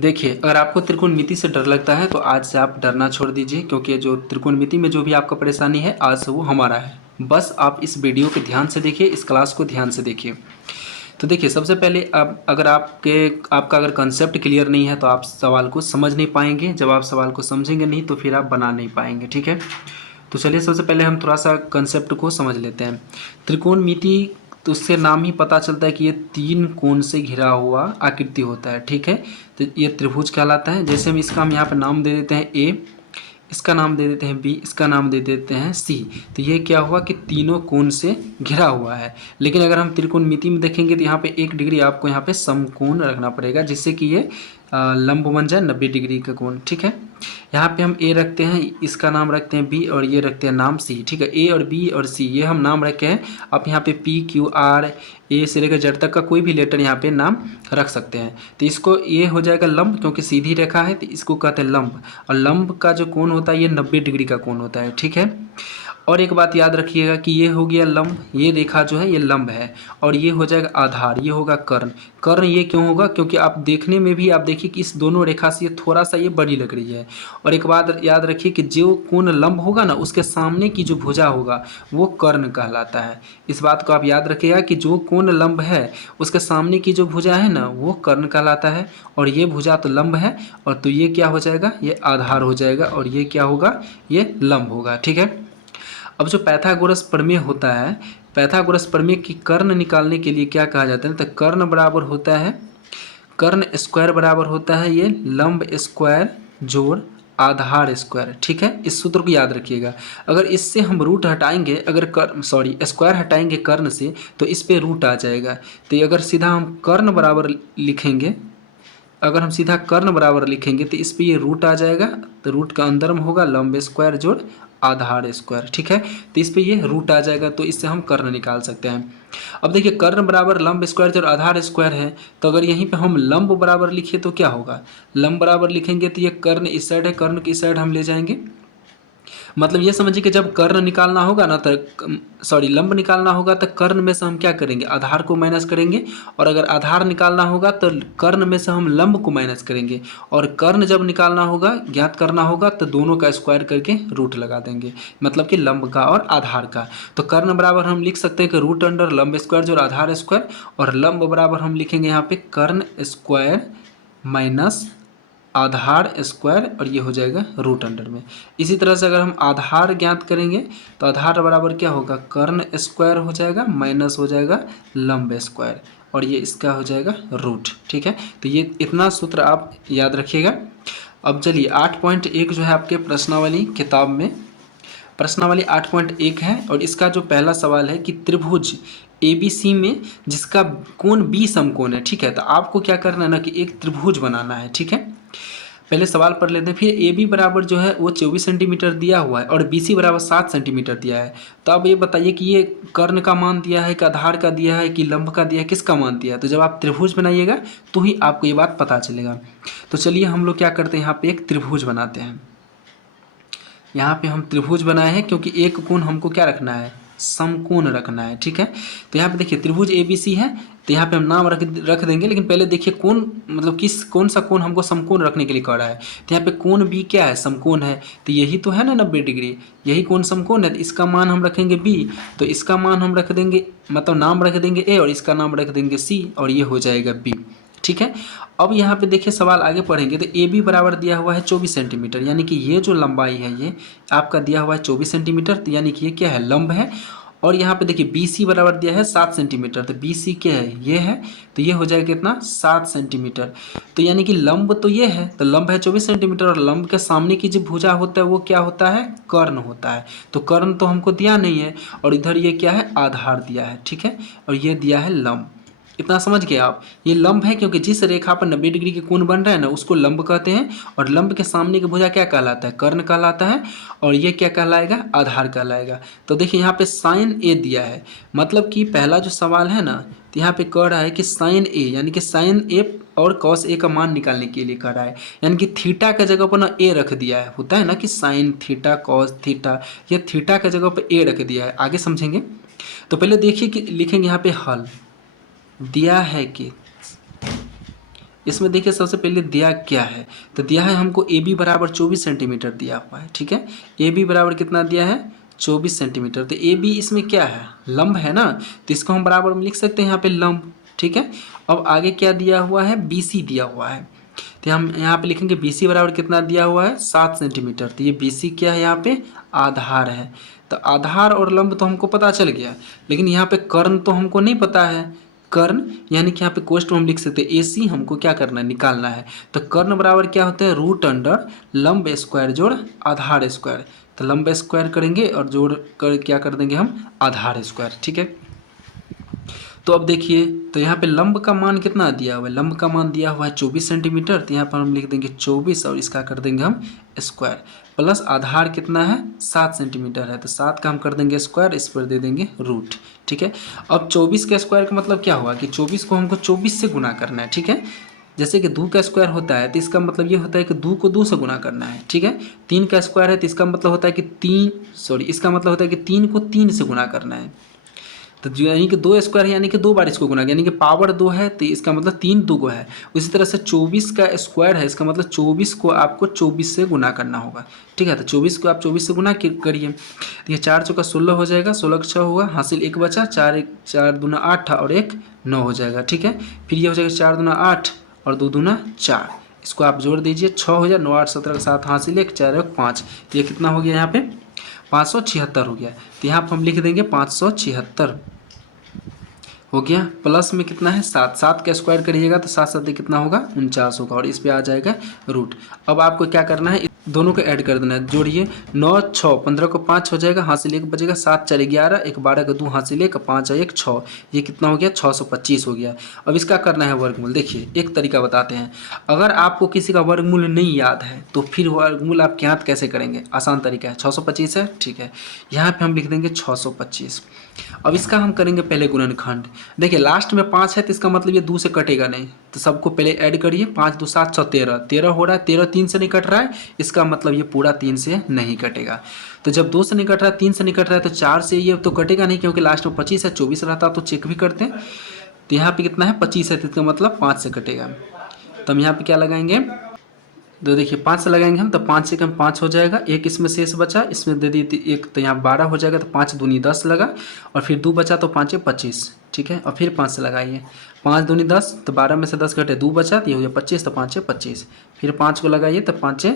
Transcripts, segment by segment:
देखिए, अगर आपको त्रिकोणमिति से डर लगता है तो आज से आप डरना छोड़ दीजिए, क्योंकि जो त्रिकोणमिति में जो भी आपका परेशानी है आज से वो हमारा है। बस आप इस वीडियो को ध्यान से देखिए, इस क्लास को ध्यान से देखिए। तो देखिए, सबसे पहले आप अगर आपका अगर कंसेप्ट क्लियर नहीं है तो आप सवाल को समझ नहीं पाएंगे। जब आप सवाल को समझेंगे नहीं तो फिर आप बना नहीं पाएंगे, ठीक है। तो चलिए, सबसे पहले हम थोड़ा सा कंसेप्ट को समझ लेते हैं। त्रिकोणमिति, तो उससे नाम ही पता चलता है कि ये तीन कोण से घिरा हुआ आकृति होता है, ठीक है। तो ये त्रिभुज कहलाता है। जैसे हम यहाँ पे नाम दे देते हैं ए, इसका नाम दे देते हैं बी, इसका नाम दे देते हैं सी। तो ये क्या हुआ कि तीनों कोण से घिरा हुआ है। लेकिन अगर हम त्रिकोणमिति में देखेंगे तो यहाँ पे 1 डिग्री आपको यहाँ पे समकोण रखना पड़ेगा, जिससे कि ये लंब बन जाए 90 डिग्री का कोण, ठीक है। यहाँ पे हम ए रखते हैं, इसका नाम रखते हैं बी और ये रखते हैं नाम सी, ठीक है। ए और बी और सी ये हम नाम रखे हैं। आप यहाँ पे पी क्यू आर ए से लेकर जेड तक का कोई भी लेटर यहाँ पे नाम रख सकते हैं। तो इसको ये हो जाएगा लंब, क्योंकि सीधी रेखा है तो इसको कहते हैं लंब। और लंब का जो कोण होता है ये 90 डिग्री का कोण होता है, ठीक है। और एक बात याद रखिएगा कि ये हो गया लंब, ये रेखा जो है ये लंब है। और ये हो जाएगा आधार, ये होगा कर्ण। कर्ण ये क्यों होगा? क्योंकि आप देखने में भी आप देखिए कि इस दोनों रेखा से ये थोड़ा सा ये बड़ी लग रही है। और एक बात याद रखिए कि जो कोण लंब होगा ना, उसके सामने की जो भुजा होगा वो कर्ण कहलाता है। इस बात को आप याद रखिएगा कि जो कोण लंब है उसके सामने की जो भुजा है ना वो कर्ण कहलाता है। और ये भुजा तो लंब है, और तो ये क्या हो जाएगा? ये आधार हो जाएगा। और ये क्या होगा? ये लंब होगा, ठीक है। अब जो पाइथागोरस प्रमेय होता है, पाइथागोरस प्रमेय की कर्ण निकालने के लिए क्या कहा जाता है? तो कर्ण बराबर होता है, कर्ण स्क्वायर बराबर होता है ये लंब स्क्वायर जोड़ आधार स्क्वायर, ठीक है। इस सूत्र को याद रखिएगा। अगर इससे हम रूट हटाएंगे, अगर स्क्वायर हटाएंगे कर्ण से, तो इस पे रूट आ जाएगा। तो अगर सीधा हम कर्ण बराबर लिखेंगे, अगर हम सीधा कर्ण बराबर लिखेंगे तो इस पे ये रूट आ जाएगा। तो रूट का अंदर में होगा लंब स्क्वायर जोड़ आधार स्क्वायर, ठीक है। तो इस पे ये रूट आ जाएगा, तो इससे हम कर्ण निकाल सकते हैं। अब देखिए, कर्ण बराबर लंब स्क्वायर जोड़ आधार स्क्वायर है, तो अगर यहीं पे हम लंब बराबर लिखे तो क्या होगा? लंब बराबर लिखेंगे तो ये कर्ण इस साइड है, कर्ण की साइड हम ले जाएंगे। मतलब ये समझिए कि जब कर्ण निकालना होगा ना, तो लंब निकालना होगा तो कर्ण में से हम क्या करेंगे? आधार को माइनस करेंगे। और अगर आधार निकालना होगा तो कर्ण में से हम लंब को माइनस करेंगे। और कर्ण जब निकालना होगा, ज्ञात करना होगा, तो दोनों का स्क्वायर करके रूट लगा देंगे, मतलब कि लंब का और आधार का। तो कर्ण बराबर हम लिख सकते हैं कि रूट अंडर लंब स्क्वायर जो आधार स्क्वायर, और लंब बराबर हम लिखेंगे यहाँ पे कर्ण स्क्वायर माइनस आधार स्क्वायर, और ये हो जाएगा रूट अंडर में। इसी तरह से अगर हम आधार ज्ञात करेंगे तो आधार बराबर क्या होगा? कर्ण स्क्वायर हो जाएगा माइनस हो जाएगा लंब स्क्वायर, और ये इसका हो जाएगा रूट, ठीक है। तो ये इतना सूत्र आप याद रखिएगा। अब चलिए 8.1 जो है आपके प्रश्नावली किताब में, प्रश्नावली 8.1 है। और इसका जो पहला सवाल है कि त्रिभुज ABC में जिसका कोण B समकोण है, ठीक है। तो आपको क्या करना है ना कि एक त्रिभुज बनाना है, ठीक है। पहले सवाल पढ़ लेते हैं। फिर AB बराबर जो है वो 24 सेंटीमीटर दिया हुआ है और BC बराबर 7 सेंटीमीटर दिया है। तो अब ये बताइए कि ये कर्ण का मान दिया है कि आधार का दिया है कि लंब का दिया है, किसका मान दिया है? तो जब आप त्रिभुज बनाइएगा तो ही आपको ये बात पता चलेगा। तो चलिए हम लोग क्या करते हैं, यहाँ पे एक त्रिभुज बनाते हैं। यहाँ पे हम त्रिभुज बनाए हैं क्योंकि एक कोण हमको क्या रखना है? समकोण रखना है, ठीक है। तो यहाँ पे देखिए त्रिभुज ABC है, तो यहाँ पे हम नाम रख देंगे। लेकिन पहले देखिए कौन, मतलब कौन सा कोण हमको समकोण रखने के लिए कह रहा है। तो यहाँ पे कोण B क्या है? समकोण है। तो यही तो है ना 90 डिग्री, यही कोण समकोण है। तो इसका मान हम रखेंगे B, तो इसका मान हम रख देंगे, मतलब नाम रख देंगे A और इसका नाम रख देंगे C, और ये हो जाएगा B, ठीक है। अब यहाँ पे देखिए सवाल आगे पढ़ेंगे तो AB बराबर दिया हुआ है 24 सेंटीमीटर, यानी कि ये जो लंबाई है ये आपका दिया हुआ है 24 सेंटीमीटर, तो यानी कि ये क्या है? लंब है। और यहाँ पे देखिए BC बराबर दिया है 7 सेंटीमीटर, तो BC क्या है? ये है। तो ये हो जाएगा कितना? 7 सेंटीमीटर। तो यानी कि लंब तो ये है, तो लंब है 24 सेंटीमीटर, और लंब के सामने की जो भुजा होता है वो क्या होता है? कर्ण होता है। तो कर्ण तो हमको दिया नहीं है, और इधर ये क्या है? आधार दिया है, ठीक है। और ये दिया है लंब। इतना समझ गए आप? ये लंब है क्योंकि जिस रेखा पर 90 डिग्री के कोण बन रहा है ना उसको लंब कहते हैं। और लंब के सामने की भुजा क्या कहलाता है? कर्ण कहलाता है। और ये क्या कहलाएगा? आधार कहलाएगा। तो देखिए यहाँ पे साइन A दिया है, मतलब कि पहला जो सवाल है ना, तो यहाँ पे कह रहा है कि साइन A, यानी कि साइन A और कॉस A का मान निकालने के लिए कह रहा है। यानी कि थीटा का जगह पर ना A रख दिया है, होता है ना कि साइन थीटा कॉस थीटा, ये थीटा का जगह पर A रख दिया है। आगे समझेंगे। तो पहले देखिए कि लिखेंगे यहाँ पे हल दिया है कि इसमें देखिए सबसे पहले दिया क्या है, तो दिया है हमको ए बी बराबर 24 सेंटीमीटर दिया हुआ है, ठीक है। ए बी बराबर कितना दिया है, 24 सेंटीमीटर। तो ए बी इसमें क्या है, लंब है ना, तो इसको हम बराबर में लिख सकते हैं यहाँ पे लंब, ठीक है। अब आगे क्या दिया हुआ है, बी सी दिया हुआ है, तो हम यहाँ पे लिखेंगे बी सी बराबर कितना दिया हुआ है, 7 सेंटीमीटर। तो ये बी सी क्या है, यहाँ पे आधार है। तो आधार और लंब तो हमको पता चल गया, लेकिन यहाँ पे कर्ण तो हमको नहीं पता है। कर्ण यानी कि यहाँ पे कोष्ठ में हम लिख सकते हैं ए सी, हमको क्या करना है, निकालना है। तो कर्ण बराबर क्या होता है, रूट अंडर लंब स्क्वायर जोड़ आधार स्क्वायर। तो लंब स्क्वायर करेंगे और जोड़ कर क्या कर देंगे हम, आधार स्क्वायर, ठीक है। तो अब देखिए, तो यहाँ पे लंब का मान कितना दिया हुआ है, लंब का मान दिया हुआ है 24 सेंटीमीटर। तो यहाँ पर हम लिख देंगे 24 और इसका कर देंगे हम स्क्वायर, प्लस आधार कितना है, 7 सेंटीमीटर है, तो 7 का हम कर देंगे स्क्वायर, इस पर दे देंगे रूट, ठीक है। अब 24 का स्क्वायर का मतलब क्या हुआ कि 24 को हमको 24 से गुना करना है, ठीक है। जैसे कि 2 का स्क्वायर होता है तो इसका मतलब ये होता है कि 2 को 2 से गुना करना है, ठीक है। 3 का स्क्वायर है तो इसका मतलब होता है कि इसका मतलब होता है कि 3 को 3 से गुना करना है। तो यानी कि 2 स्क्वायर है, यानी कि 2 बार इसको गुना, यानी कि पावर 2 है, तो इसका मतलब 3 2 है। उसी तरह से 24 का स्क्वायर है, इसका मतलब 24 को आपको 24 से गुना करना होगा, ठीक है। तो 24 को आप 24 से गुना करिए, तो ये 4 चौका 16 हो जाएगा, 16 का 6 होगा, हासिल 1 बचा, 4 दूना 8 और 1 9 हो जाएगा, ठीक है। फिर ये हो जाएगा 4 दूना 8 और 2 दूना 4, इसको आप जोड़ दीजिए, 6 हो जाए, 9 8 17 का 7 हासिल 1 4 1 5, तो ये कितना हो गया यहाँ पे 576 हो गया। तो यहाँ पर हम लिख देंगे 576 हो गया। प्लस में कितना है 7, 7 का स्क्वायर करिएगा तो 7 7 कितना होगा 49 होगा, और इस पे आ जाएगा रूट। अब आपको क्या करना है, दोनों को ऐड कर देना है, जोड़िए 9 6 15 को 5 हो जाएगा, हासिल 1 बचेगा, 7 4 11 1 12 का 2 हासिल 1 5 1 6, ये कितना हो गया 625 हो गया। अब इसका करना है वर्गमूल। देखिए एक तरीका बताते हैं, अगर आपको किसी का वर्गमूल नहीं याद है तो फिर वर्गमूल आप ज्ञात कैसे करेंगे, आसान तरीका है, 625 है, ठीक है। यहाँ पे हम लिख देंगे 625। अब इसका हम करेंगे पहले गुणनखंड। देखिए लास्ट में 5 है तो इसका मतलब ये 2 से कटेगा नहीं, तो सबको पहले ऐड करिए, 5 2 7 6 13 13 हो रहा है, 13 3 से नहीं कट रहा है, इसका मतलब ये पूरा 3 से नहीं कटेगा। तो जब 2 से नहीं कट रहा है, 3 से नहीं कट रहा है, तो 4 से ये तो कटेगा नहीं, क्योंकि लास्ट में 25 है, 24 रहता तो चेक भी करते हैं। तो यहाँ पे कितना है 25 है, तो इसका मतलब 5 से कटेगा। तो हम यहाँ पे क्या लगाएंगे, तो देखिए 5 से लगाएंगे हम, तो 5 से कम 5 हो जाएगा, एक इसमें शेष बचा, इसमें दे दी एक, तो यहाँ 12 हो जाएगा, तो 5 दूनी 10 लगा, और फिर 2 बचा तो 5 25, ठीक है। और फिर 5 से लगाइए, 5 दूनी 10, तो 12 में से 10 घटे 2 बचा, तो ये हो गया 25, तो 5 25, फिर 5 को लगाइए तो 5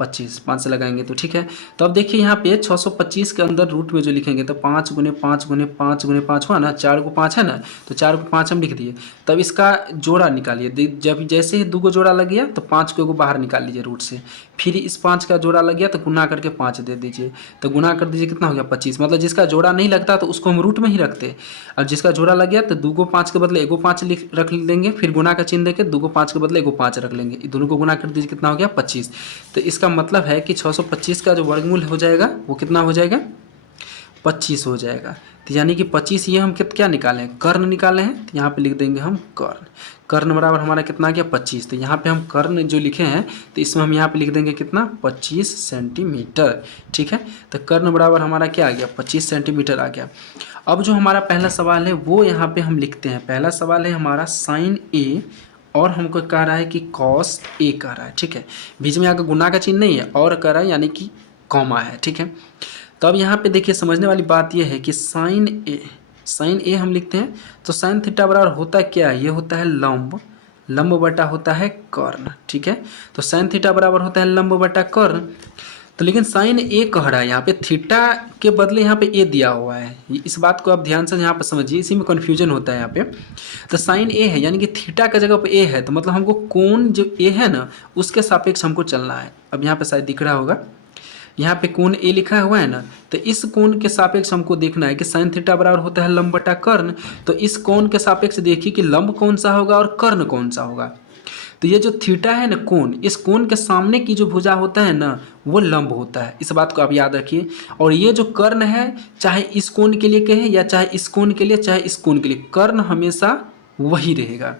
25, 5 से लगाएंगे तो ठीक है। तो अब देखिए यहाँ पे 625 के अंदर रूट में जो लिखेंगे, तो 5 गुने 5 गुने 5 गुने 5 हुआ ना, 4 को 5 है ना, तो 4 को 5 हम लिख दिए। तब इसका जोड़ा निकालिए, जब जैसे ही 2 को जोड़ा लग गया तो 5 को बाहर निकाल लीजिए रूट से, फिर इस 5 का जोड़ा लग गया तो गुना करके 5 दे दीजिए, तो गुना कर दीजिए, कितना हो गया 25। मतलब जिसका जोड़ा नहीं लगता तो उसको हम रूट में ही रखते, अब जिसका जोड़ा लग गया तो 2 को 5 के बदले 1 को 5 रख लेंगे, फिर गुना का चिन्ह देके 2 को 5 के बदले 1 को 5 रख लेंगे, दोनों को गुना कर दीजिए, कितना हो गया 25। तो इसका मतलब है कि 625 का जो वर्गमूल हो जाएगा वो कितना हो जाएगा 25 हो जाएगा। तो यानी कि 25 ये हम क्या निकालें, कर्ण निकाले हैं, तो यहाँ पे लिख देंगे हम कर्ण। कर्ण बराबर हमारा कितना आ गया 25, तो यहाँ पे हम कर्ण जो लिखे हैं तो इसमें हम यहाँ पे लिख देंगे कितना 25 सेंटीमीटर, ठीक है। तो कर्ण बराबर हमारा क्या आ गया 25 सेंटीमीटर आ गया। अब जो हमारा पहला सवाल है वो यहाँ पे हम लिखते हैं। पहला सवाल है हमारा साइन ए और हमको कह रहा है कि कॉस ए कह रहा है, ठीक है। बीच में आगे गुना का चिन्ह नहीं है, और कह रहा है यानी कि कॉमा है, ठीक है। तो अब यहाँ पे देखिए समझने वाली बात यह है कि साइन ए हम लिखते हैं, तो साइन थीटा बराबर होता है क्या, ये होता है लंब, लंब बटा होता है कर्ण, ठीक है। तो साइन थीटा बराबर होता है लंब बटा कर्ण। तो लेकिन साइन ए कह रहा है, यहाँ पे थीटा के बदले यहाँ पे ए दिया हुआ है, इस बात को आप ध्यान से यहाँ पे समझिए, इसी में कन्फ्यूजन होता है यहाँ पे। तो साइन ए है यानी कि थीटा का जगह पे ए है, तो मतलब हमको कोण जो ए है ना उसके सापेक्ष हमको चलना है। अब यहाँ पे शायद दिख रहा होगा, यहाँ पे कोण ए लिखा हुआ है ना, तो इस कोण के सापेक्ष हमको देखना है कि साइन थीटा बराबर होता है लंब बटा कर्ण। तो इस कोण के सापेक्ष देखिए कि लंब कौन सा होगा और कर्ण कौन सा होगा। तो ये जो थीटा है ना कोण, इस कोण के सामने की जो भुजा होता है ना वो लंब होता है, इस बात को आप याद रखिए। और ये जो कर्ण है, चाहे इस कोण के लिए कहे या चाहे इस कोण के लिए, चाहे इस कोण के लिए, कर्ण हमेशा वही रहेगा,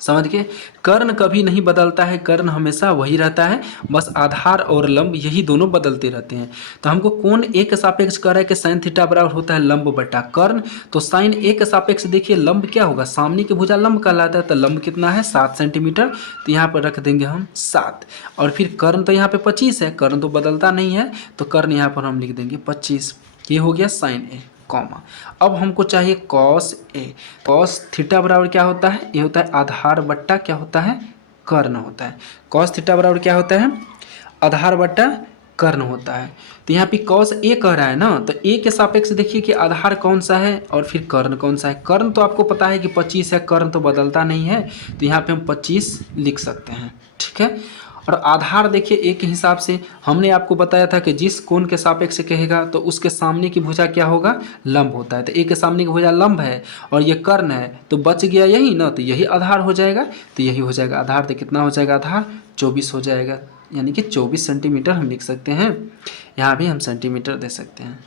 समझ गए। कर्ण कभी नहीं बदलता है, कर्ण हमेशा वही रहता है, बस आधार और लंब यही दोनों बदलते रहते हैं। तो हमको कोण ए के सापेक्ष कह रहा है कि साइन थीटा बराबर होता है लंब बटा कर्ण। तो साइन ए के सापेक्ष देखिए लंब क्या होगा, सामने की भुजा लंब कहलाता है, तो लंब कितना है 7 सेंटीमीटर। तो यहाँ पर रख देंगे हम 7। और फिर कर्ण तो यहाँ पे 25 है, कर्ण तो बदलता नहीं है, तो कर्ण यहाँ पर हम लिख देंगे 25। ये हो गया साइन ए कॉमा। अब हमको चाहिए कॉस ए। कॉस थीटा बराबर क्या होता है, ये होता है आधार बट्टा क्या होता है, कर्ण होता है। कॉस थीटा बराबर क्या होता है, आधार बट्टा कर्ण होता है। तो यहाँ पे कॉस ए कह रहा है ना, तो ए के सापेक्ष देखिए कि आधार कौन सा है और फिर कर्ण कौन सा है। कर्ण तो आपको पता है कि 25 है, कर्ण तो बदलता नहीं है, तो यहाँ पे हम 25 लिख सकते हैं, ठीक है। और आधार देखिए ए के हिसाब से हमने आपको बताया था कि जिस कोण के सापेक्ष कहेगा तो उसके सामने की भुजा क्या होगा, लंब होता है। तो ए के सामने की भुजा लंब है और ये कर्ण है, तो बच गया यही ना, तो यही आधार हो जाएगा। तो यही हो जाएगा आधार। तो कितना हो जाएगा आधार, 24 हो जाएगा, यानी कि 24 सेंटीमीटर हम लिख सकते हैं। यहाँ भी हम सेंटीमीटर दे सकते हैं,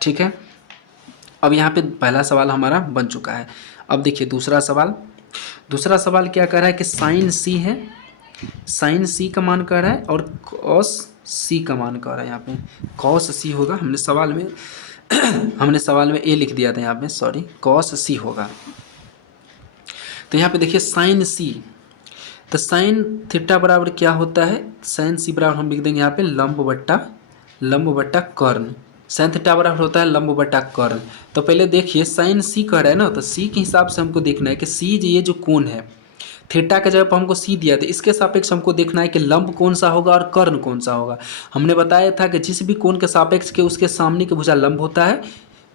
ठीक है। अब यहाँ पे पहला सवाल हमारा बन चुका है। अब देखिए दूसरा सवाल। दूसरा सवाल क्या कह रहा है कि साइन सी है, साइन सी का मान कह रहा है और कॉस सी का मान कह रहा है। यहाँ पे कॉस सी होगा, हमने सवाल में हमने सवाल में ए लिख दिया था, यहाँ पे सॉरी कॉस सी होगा। तो यहाँ पे देखिए साइन सी, तो साइन थीटा बराबर क्या होता है, साइन सी बराबर हम लिख देंगे यहाँ पे लंब बट्टा कर्ण। साइन थीटा बराबर होता है लंब बट्टा कर्ण। तो पहले देखिए साइन सी कह रहा है ना, तो सी के हिसाब से हमको देखना है कि सी ये जो कोण है, थीटा के जगह पर हमको सी दिया था, इसके सापेक्ष हमको देखना है कि लंब कौन सा होगा और कर्ण कौन सा होगा। हमने बताया था कि जिस भी कोण के सापेक्ष के उसके सामने की भुजा लंब होता है,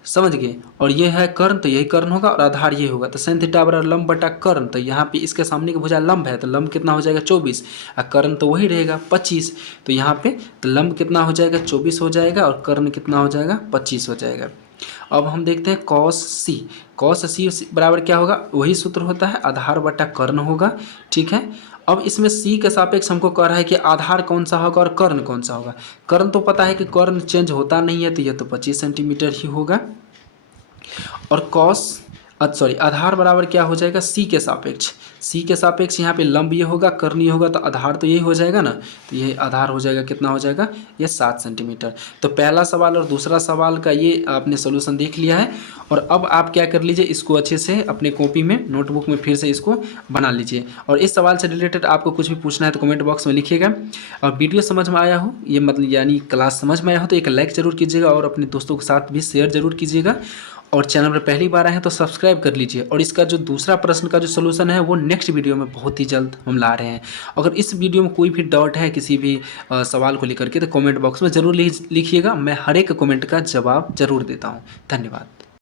समझ गए। और ये है कर्ण, तो यही कर्ण होगा और आधार ये होगा। तो साइन थीटा बराबर लंब बटा कर्ण, तो यहाँ पे इसके सामने की भुजा लंब है, तो लंब कितना हो जाएगा 24 और कर्ण तो वही रहेगा 25। तो यहाँ पे तो लंब कितना हो जाएगा 24 हो जाएगा और कर्ण कितना हो जाएगा 25 हो जाएगा। अब हम देखते हैं कॉस सी। कॉस सी बराबर क्या होगा, वही सूत्र होता है आधार बटा कर्ण होगा, ठीक है। अब इसमें सी के सापेक्ष हमको कह रहा है कि आधार कौन सा होगा और कर्ण कौन सा होगा। कर्ण तो पता है कि कर्ण चेंज होता नहीं है, तो यह तो 25 सेंटीमीटर ही होगा। और कॉस सॉरी आधार बराबर क्या हो जाएगा, सी के सापेक्ष। सी के सापेक्ष यहाँ पे लंब ये होगा, कर्ण ये होगा, तो आधार तो यही हो जाएगा ना। तो ये आधार हो जाएगा, कितना हो जाएगा, ये 7 सेंटीमीटर। तो पहला सवाल और दूसरा सवाल का ये आपने सोल्यूशन देख लिया है। और अब आप क्या कर लीजिए, इसको अच्छे से अपने कॉपी में नोटबुक में फिर से इसको बना लीजिए। और इस सवाल से रिलेटेड आपको कुछ भी पूछना है तो कमेंट बॉक्स में लिखिएगा। और वीडियो समझ में आया हो, ये मतलब यानी क्लास समझ में आया हो, तो एक लाइक ज़रूर कीजिएगा और अपने दोस्तों के साथ भी शेयर ज़रूर कीजिएगा। और चैनल पर पहली बार आए हैं तो सब्सक्राइब कर लीजिए। और इसका जो दूसरा प्रश्न का जो सोल्यूशन है वो नेक्स्ट वीडियो में बहुत ही जल्द हम ला रहे हैं। अगर इस वीडियो में कोई भी डाउट है किसी भी सवाल को लेकर के, तो कमेंट बॉक्स में ज़रूर लिखिएगा। मैं हर एक कमेंट का जवाब ज़रूर देता हूँ। धन्यवाद।